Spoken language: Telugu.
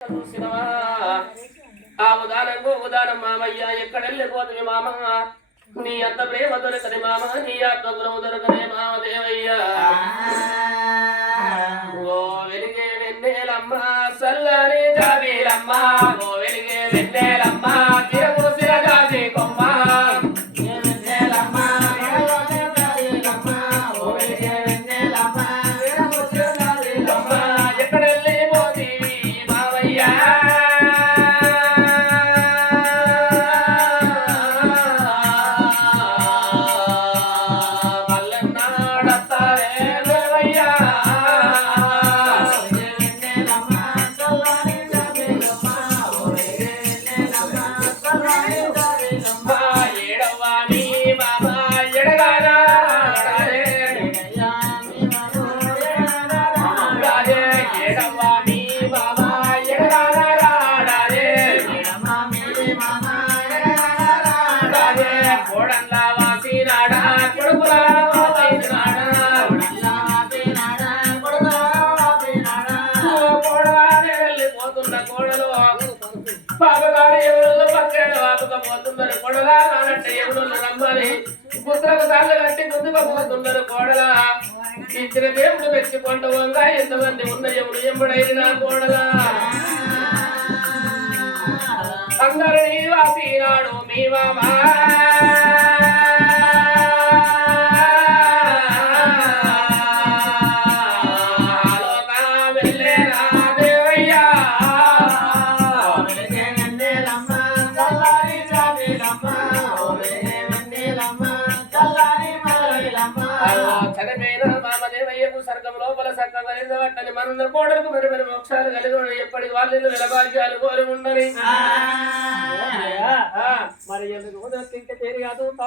చూసినవా ఆ ఉదానంగా ఉదానం మామయ్య ఎక్కడెళ్ళిపోతుంది మామ నీ అంత ప్రేమ దొరకని మామ నీ ఆత్మగుణము దొరకనే మామ దేవయ్య ఓ వెలిగే వెన్నెలమ్మ సల్లని జాబీలమ్మ ఓ వెలిగే వెన్నెలమ్మ తిరమూసిన జాబీ కొమ్మ పోతున్నారు కొడలా నానంటే ఎవరు రమ్మని పుత్రకు సార్లు కట్టి ముందుకు పోతున్నారు కోడలా ఇచ్చిన దేవుడు మెచ్చుకుంటూ వంగా ఎంతమంది ఉన్న ఎవడు ఎంబడైన కోడలా అందరినీ వాసినాడు మీ మామా సర్గం లోపల సర్గం అనేది మన కోడలకు మరి మరి మోక్షాలు కలిగి ఎప్పటికి వాళ్ళు వెలభాగ్యాలు కోరి ఉండని మరి ఎందుకు